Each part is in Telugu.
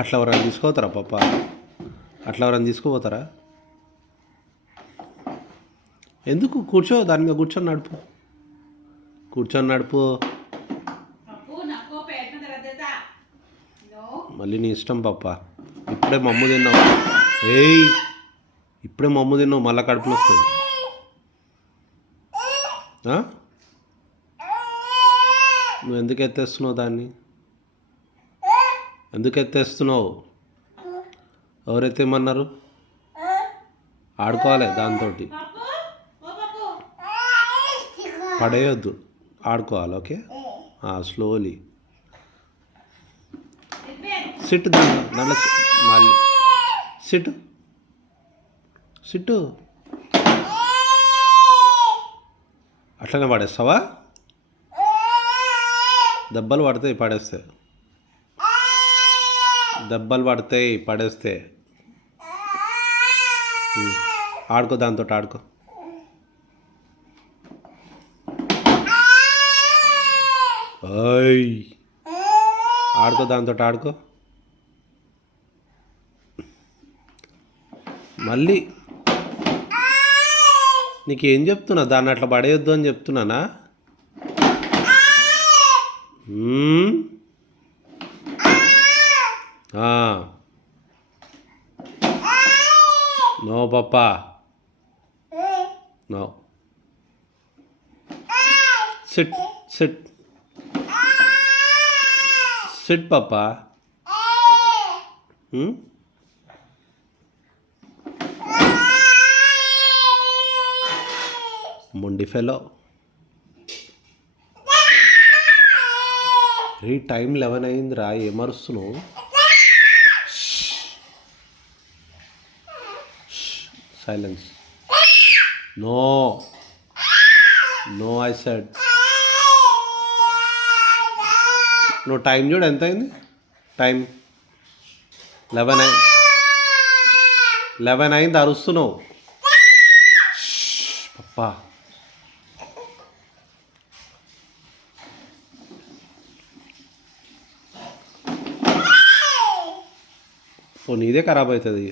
అట్లా ఎవరైనా తీసుకోపోతారా పప్ప? అట్లా ఎవరైనా తీసుకుపోతారా? ఎందుకు? కూర్చో, దాని మీద కూర్చొని నడుపు. కూర్చొని నడుపు. మళ్ళీ నీ ఇష్టం పప్ప. ఇప్పుడే మమ్ము తిన్నావు. ఏయ్, ఇప్పుడే మమ్ము తిన్నావు, మళ్ళీ కడుపులో వస్తుంది. నువ్వు ఎందుకు ఎత్తేస్తున్నావు దాన్ని? ఎందుకు ఎత్తేస్తున్నావు? ఎవరెత్తేమన్నారు? ఆడుకోవాలి దాంతో, పడేయొద్దు, ఆడుకోవాలి. Okay, slowly SIT. దాంట్లో మళ్ళీ సిట్టు సిట్టు. అట్లనే పడేస్తావా? దెబ్బలు పడతాయి పడేస్తే, దెబ్బలు పడతాయి పడేస్తే. ఆడుకో, దాంతో ఆడుకో. ఓయ్, ఆడుకో, దాంతో ఆడుకో. మళ్ళీ నీకేం చెప్తున్నా? దాన్ని అట్లా పడేయొద్దు అని చెప్తున్నానా? No papa, no. Sit sit sit papa. మొండి ఫెలో. టైం 11 అయిందిరా, ఏమరుస్తున్నావు? Silence. No no, I said. నువ్వు టైం చూడు, ఎంత అయింది టైం? 11 అయింది. 11 అయింది, అరుస్తున్నావు పప్పా. ఓ, నీదే ఖరాబ్ అవుతుంది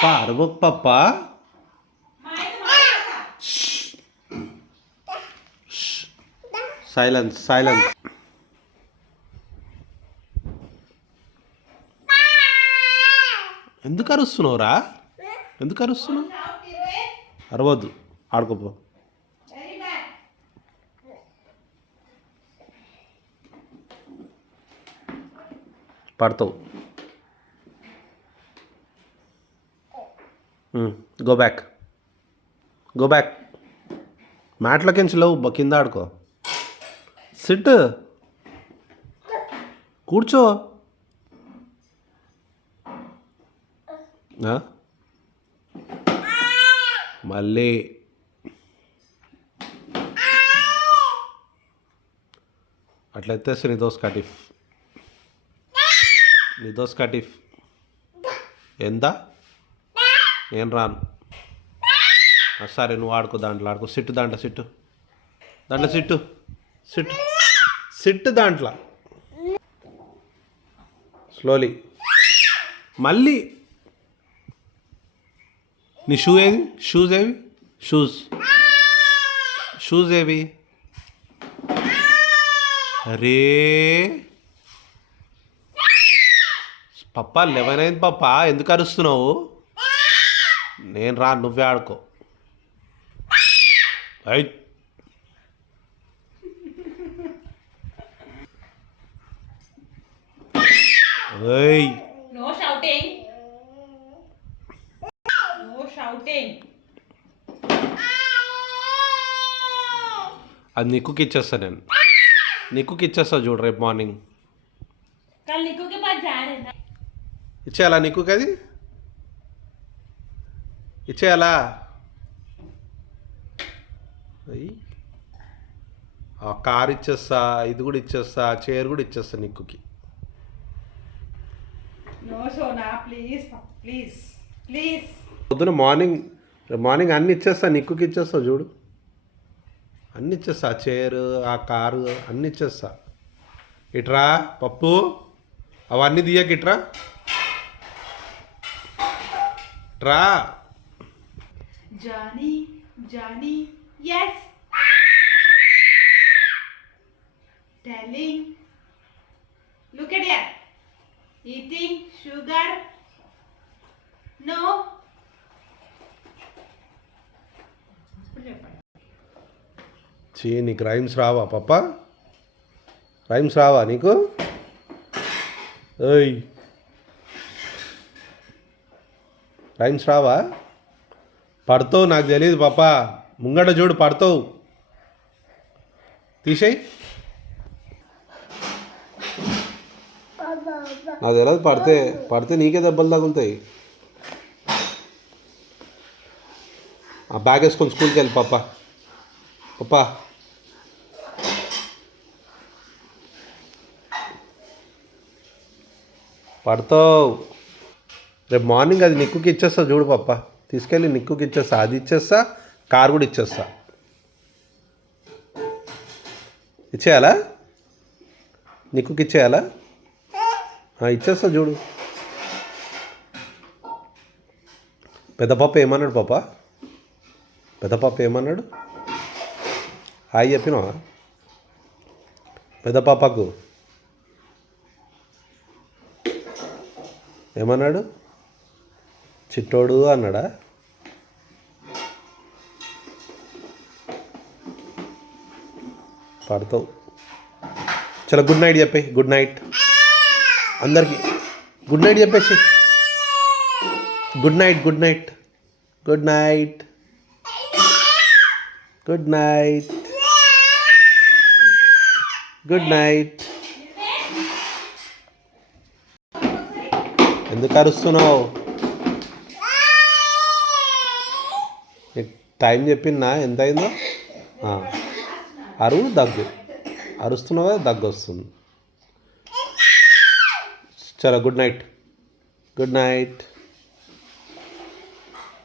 పప్పా. అరవకు పప్పా. Silence silence. ఎందుకు అరుస్తున్నావురా? ఎందుకు అరుస్తున్నావు? అరవద్దు, ఆడుకోపో. పడతావు. Go back, go back. మ్యాట్లకించి లేవు, కింద ఆడుకో. సిట్, కూర్చో. మళ్ళీ అట్లయితే నిర్దోష్ కటిఫ్, నిర్దోష్ కటిఫ్. ఎంత? నేను రాను. సరే, నువ్వు ఆడుకో, దాంట్లో ఆడుకో. సిట్టు, దాంట్లో సిట్టు, దాంట్లో సిట్టు, సిట్టు సిట్టు, దాంట్లో స్లోలీ. మళ్ళీ నీ షూ ఏవి? షూస్ ఏవి? షూస్ ఏవి? అరే పప్పా, 11 అయింది పప్పా, ఎందుకు అరుస్తున్నావు? నేను రా, నువ్వే ఆడుకో. రైట్. ఏయ్, నో షౌటింగ్, నో షౌటింగ్. అది నిక్కుకి ఇచ్చేస్తా, నేను నిక్కుకి ఇచ్చేస్తా చూడు రేపు మార్నింగ్. ఇచ్చేయాలా నిక్కుకి? అది ఇచ్చేయాలా? ఆ కార్ ఇచ్చేస్తా, ఇది కూడా ఇచ్చేస్తా, చైర్ కూడా ఇచ్చేస్తా నిక్కుకి. పొద్దున మార్నింగ్ అన్నీ ఇచ్చేస్తా, నిక్కుకి ఇచ్చేస్తా చూడు. అన్నీ ఇచ్చేస్తా, ఆ చైర్, ఆ కారు అన్నీ ఇచ్చేస్తా. ఇట్రా పప్పు, అవన్నీ తీయకిట్రా ట్రా Johnny, Johnny, yes. Telling. Look at here. Eating sugar. No. చీ నీకు రైమ్స్ రావా పప్ప రైమ్స్ రావా నీకు ఏయ్ రైమ్స్ రావా పడతావు నాకు తెలియదు పాప ముంగట చూడు పడతావు తీసేయి నాకు తెలియదు పడితే పడితే నీకే దెబ్బలు తగులుతాయి ఆ బ్యాగ్ వేసుకొని స్కూల్కి వెళ్ళి పాప పాప పడతావు రేపు మార్నింగ్ అది నిక్కుకి ఇచ్చేస్తా చూడు పప్ప తీసుకెళ్ళి నిక్కుకి ఇచ్చేస్తా అది ఇచ్చేస్తా కార్ కూడా ఇచ్చేస్తా ఇచ్చేయాలా నిక్కుకి ఇచ్చేయాలా ఇచ్చేస్తా చూడు పెద్ద పాప ఏమన్నాడు పాప పెద్ద పాప ఏమన్నాడు హాయ్ చెప్పినావా పెద్ద పాపకు ఏమన్నాడు చిట్టోడు అన్నాడా పడతావు చలో గుడ్ నైట్ చెప్పే గుడ్ నైట్ అందరికీ గుడ్ నైట్ చెప్పేసి good night good night good night good night good night ఎందుకు అరుస్తున్నావు టైం చెప్పినా ఎంత అయిందో అరువు దగ్గు అరుస్తున్నావా దగ్గు వస్తుంది చలో good night good night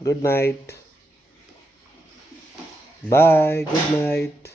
good night bye good night